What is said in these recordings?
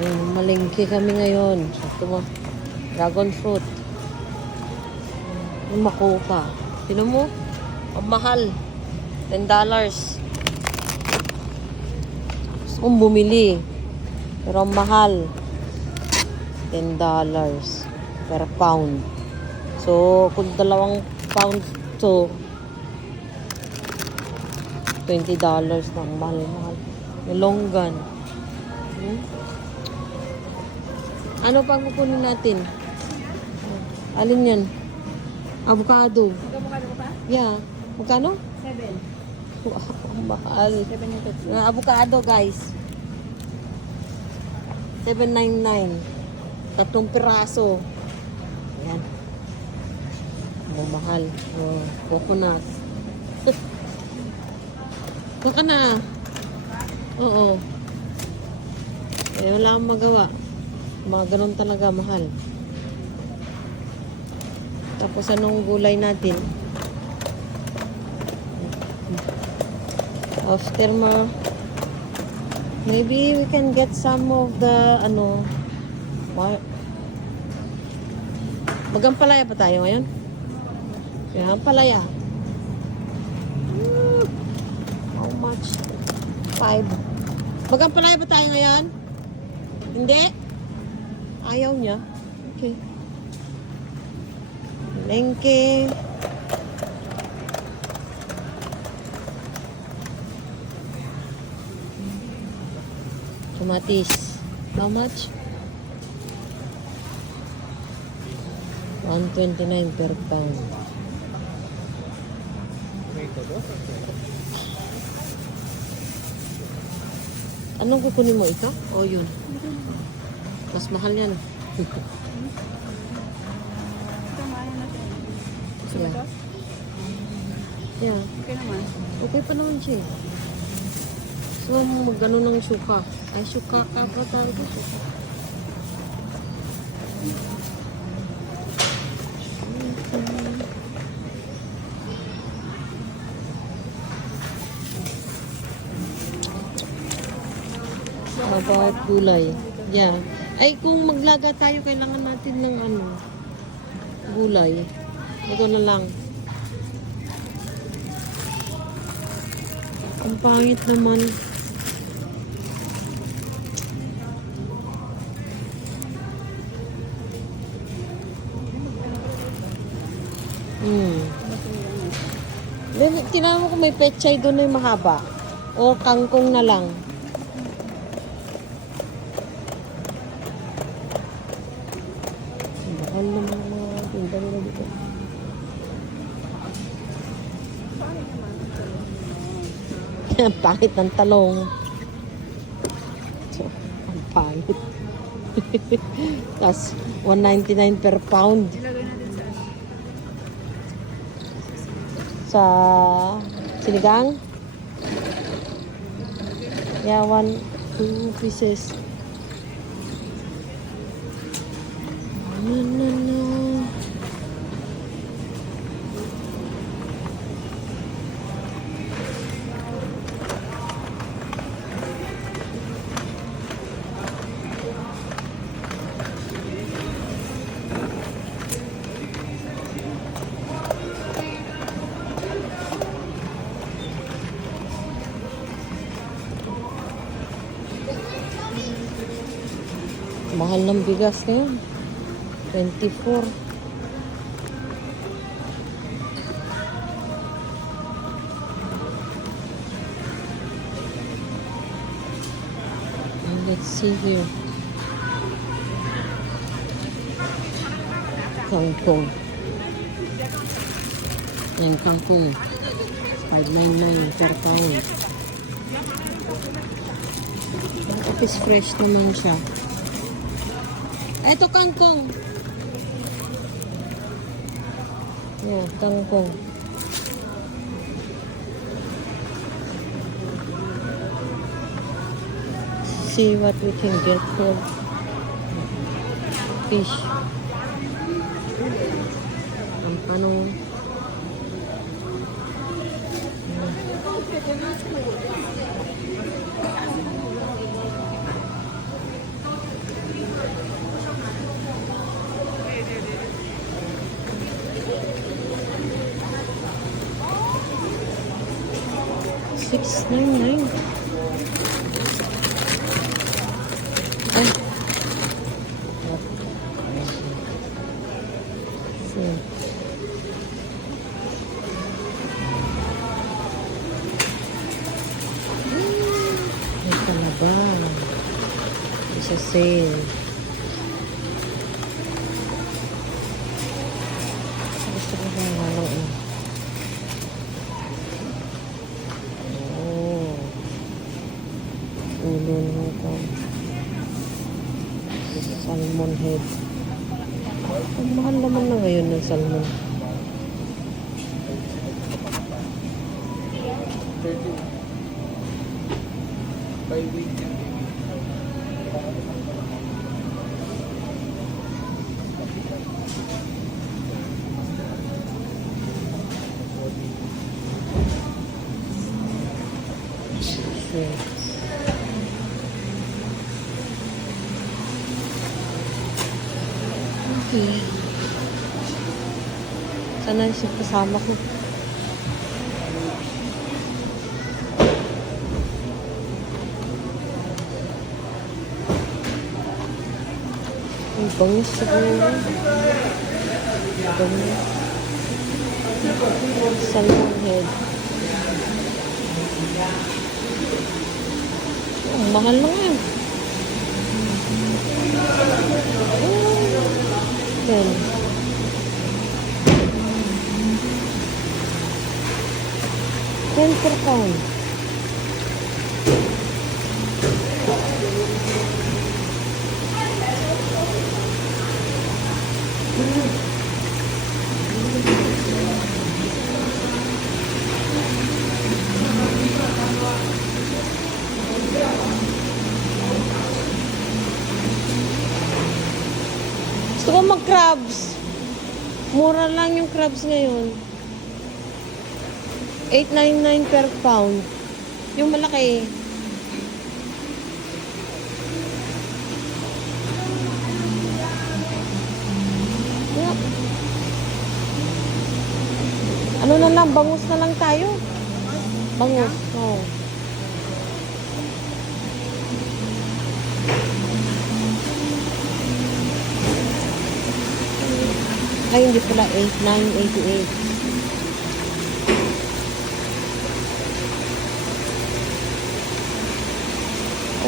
Malingki kami ngayon. Ito mo, dragon fruit. Yung makupa. Sino mo? Ang mahal. $10. Gusto kong bumili. Pero ang mahal. $10 per pound. So, kung 2 pounds to, $20 ng mahal-mahal. Yung longgan. Ano pang kukunin natin? Alin yan? Avocado. Avocado pa? Yeah. Magkano? 7. Wow, ang mahal. 7 yung tatlo. Avocado, guys. $7.99. 3 piraso. Ayan. Ang mahal. Oh, coconut. Baka na. Oo. Eh, wala akong magawa. Mga ganun talaga, mahal. Tapos anong gulay natin? After maybe we can get some of the, Magampalaya pa tayo ngayon? Kaya palaya. How much? 5. Magampalaya pa tayo ngayon? Hindi? Ayaw niya? Okay. Lengke. Kamatis. How much? 129 per pound. Anong kukunin mo ito? O yun? Mas mahal yan. Ito, maayon natin. Gusto mo ito? Yeah. Okay naman. Okay pa naman siya. So, mag-ano ng suka. Ay, suka ka ba talaga? Suka. About gulay. Yeah. Ay, kung maglaga tayo, kailangan natin ng gulay. Ito na lang. Ang pangit naman. Tinawag ko may pechay doon na yung mahaba. O kangkong na lang. Mahal naman mga tinda nila dito. Ang pangit ng talong. Ang pangit. Tapos, $1.99 per pound. Ilagay natin Sa sinigang? Yeah, 2 pieces. No. Mahal ng bigas ngayon. 24. And let's see here. Kangkong. Yan, kangkong. $5.99 per pound. Tapos fresh naman siya. Ito kangkong. Yeah, kangkong. See what we can get for fish. Anong 699. Ay. Hmm. May talaba. Isa sale. Gusto ko ba yung ano? Oh. Ulo na ito. Salmon head. Ang mahal naman na ngayon ng salmon. Okay. Sana siya kasama ko. Ay, bangis siguro. Bangis. Salmon head. Oh, mahal na nga. Yan. 10 per pound. Gusto ko mag-crabs. Mura lang yung crabs ngayon. 8.99 per pound. Yung malaki. Yep. Ano na lang, bangus na lang tayo. Bangus, oo. Oh. Ay, hindi pala 8.988.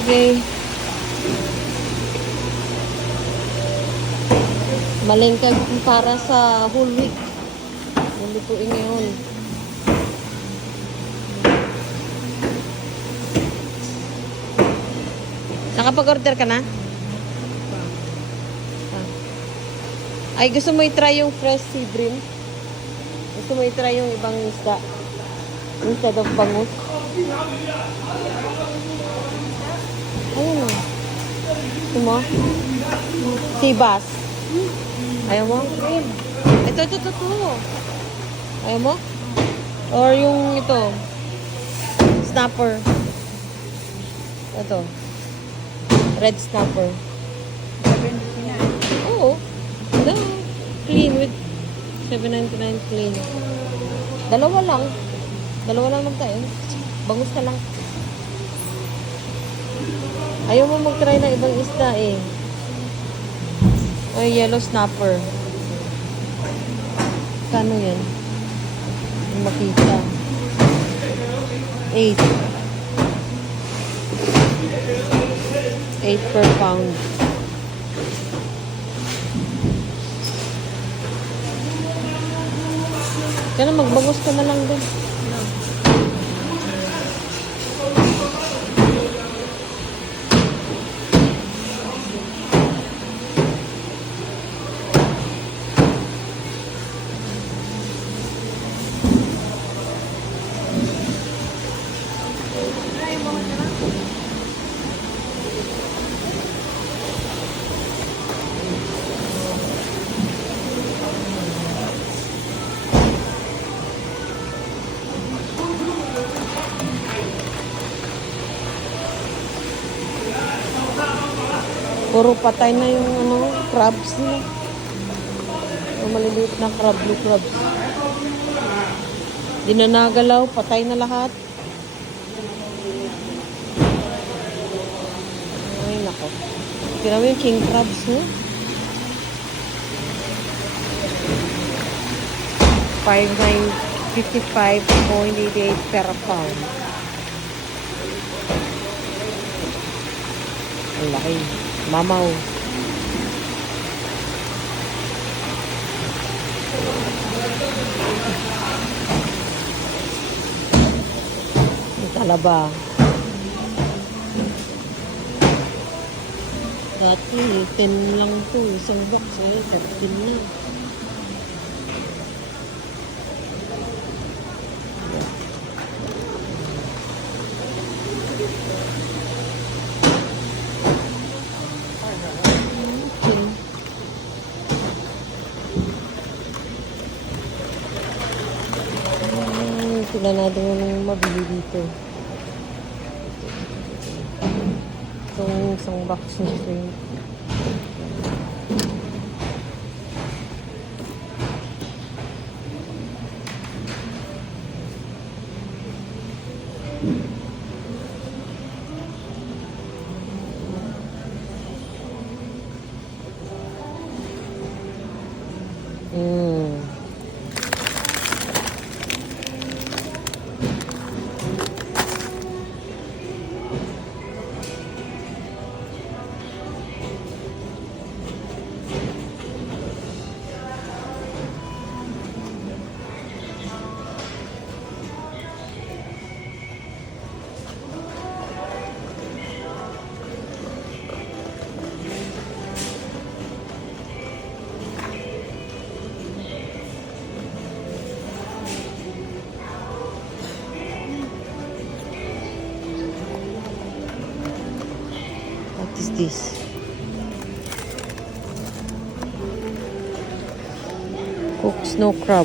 Okay. Malengkag para sa whole week. Lulutuin ngayon. Nakapag-order ka na? Ay, gusto mo i-try yung fresh sea bream? Gusto mo i-try yung ibang isda? Instead of bangus? Ayun o. Gusto mo? Sea bass. Ayaw mo? Ito. Ayaw mo? Or yung ito. Snapper. Ito. Red snapper. Oo. Hello. Clean with 7.99 clean. Dalawa lang tayo. Bangus ka lang. Ayaw mo mag-try ng ibang isda eh. O yellow snapper. Kano yan? Yung makita. 8. 8 per pound. Kaya magbangus ka na lang din. Puro patay na yung crabs nila. Yung maliliit na blue crabs. Di na nagalaw, patay na lahat. Tira mo yung king crabs, no? 55.88 per pound. Ang laki. Mamaw. Ang talaba. Dati, 10 lang to. Isang box, 13 na. Okay. Sila natin yung mabili dito. Itong isang box na shrimp. What is this? Cooked snow crab.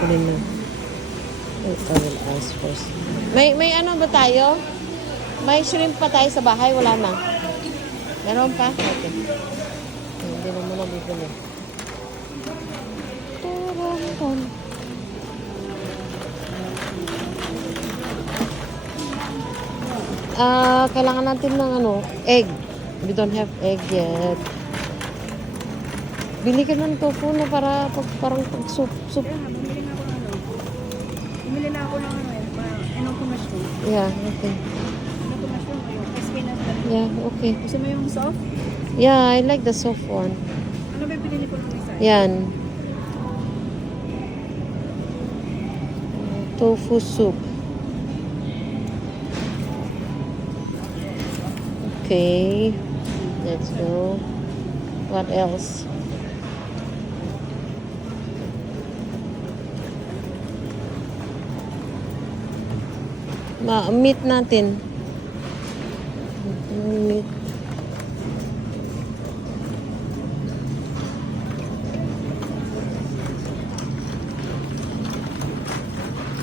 Kunin mo. I will ask first. May ano ba tayo? May shrimp pa tayo sa bahay? Wala na. Meron pa? Okay. Hindi na muna bibili. Kailangan natin ng ano, egg. We don't have egg yet. Bili ka ng tofu na para parang soup. Kaya nga, bumili nga ako ng ano. Bumili na ako ng ano anong mushroom. Yeah, okay. Anong mushroom o yung crispy na talaga. Yeah, okay. Gusto mo yung soft? Yeah, I like the soft one. Ano ba yung pinili ko ng isa? Yan. Tofu soup. Okay. Let's go. What else? Meat natin. Meat.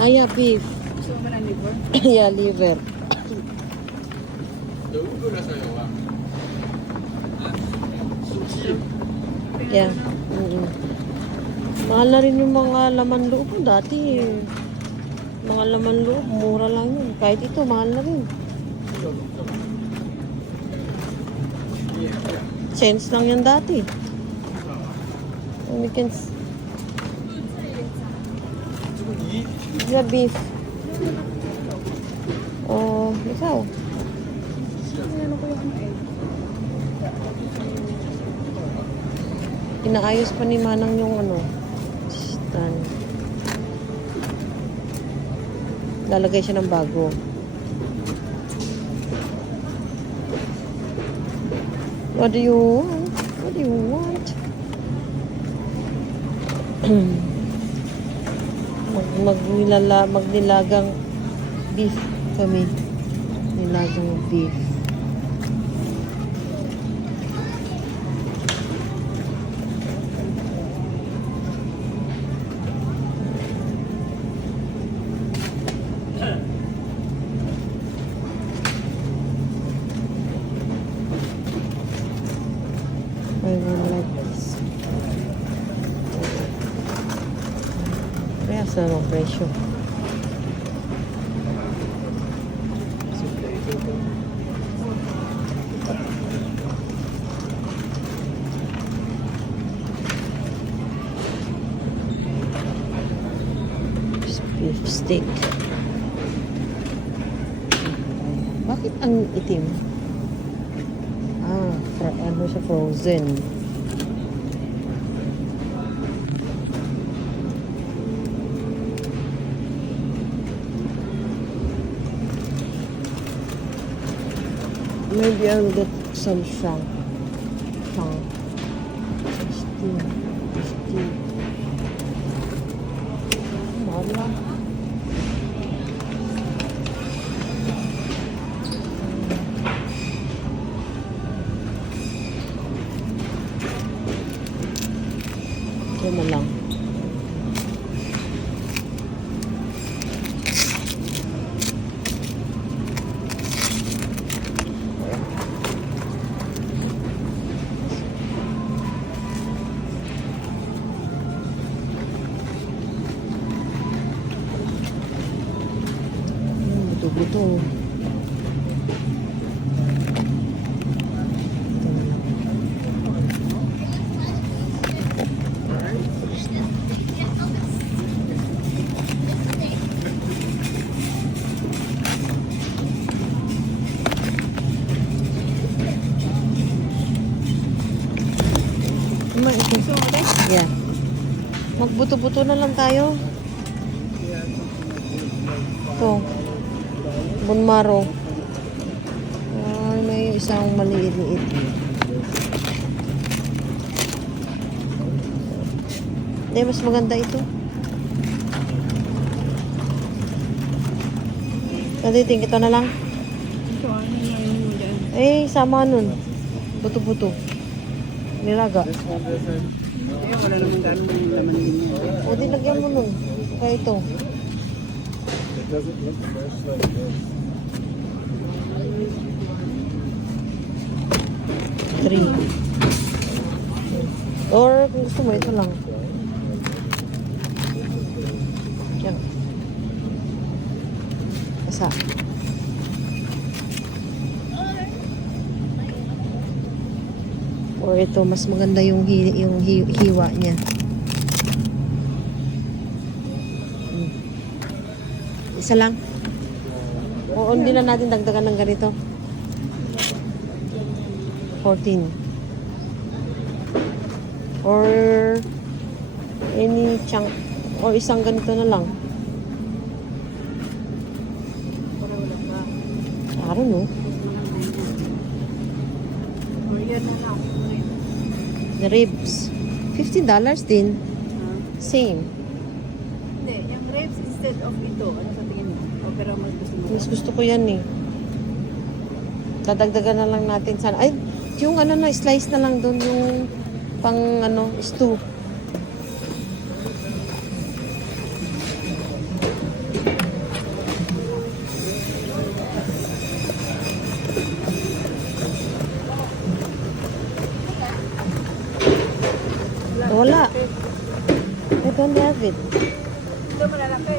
Yeah, beef. Gusto mo ba ng liver? Yeah, liver. Yeah. Mahal na rin yung mga laman loob. Dati, mga laman loob, mura lang yun. Kahit ito, mahal na rin. Cents lang yan dati. And we can... Yeah, beef. Oh, ikaw. Ano ko yung ano eh? Inaayos pa ni Manang yung ano, stand. Lalagay siya ng bago. What do you want? What do you want? magnilagang beef kami. Nilagang beef. I don't like this. Kaya sa mga presyo. Beef steak. Bakit ang itim? Ano siya, frozen. Maybe I'll get some shank. Shank. Steam. Mahal lang. Ito na lang. Buto-buto. Yeah. Magbuto-buto na lang tayo. Ito. Bunmaro. Ay, may isang maliit-liit. Hindi, mas maganda ito. Naditing, ito na lang. Ito, ano na yun mo dyan? Eh, sama nun. Buto-buto. Nilaga. Eh, wala naman daan mo yung laman yun. O, di lagyan mo nun. Kaya ito. Three. Or, kung gusto mo, ito lang. Yan. Isa. Or ito, mas maganda yung hiwa niya. Isa lang. O, hindi na natin dagdagan ng ganito. 14. Or any chunk. Or isang ganito na lang. Para wala pa. I don't know. O, yan na lang. The ribs. $15 din. Same. Hindi, yung grapes instead of ito. Ano sa tingin mo? O, pero mas gusto mo. Mas gusto ko yan eh. Dadagdagan na lang natin sana. Ay, yung ano na, slice na lang doon yung pang ano, stew. Wala. I don't have it. Ito malalaki.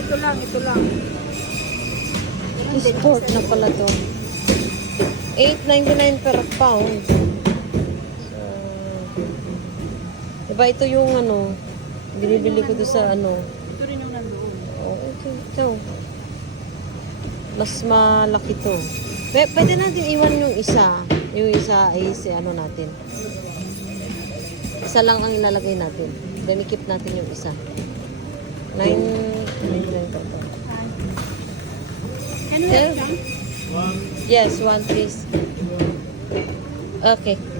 Ito lang, ito lang. Sport na pala to. $8.99 per pound. So, diba ito yung ano, binibili ko to sa ano. Ito rin yung nandoon. Oh, okay, ito. Mas malaki to. Pwede natin iwan yung isa. Yung isa ay si ano natin. Isa lang ang ilalagay natin. Then i-keep natin yung isa. 9.99 pa to. Ano Eh, yan? Yes, one please. Okay.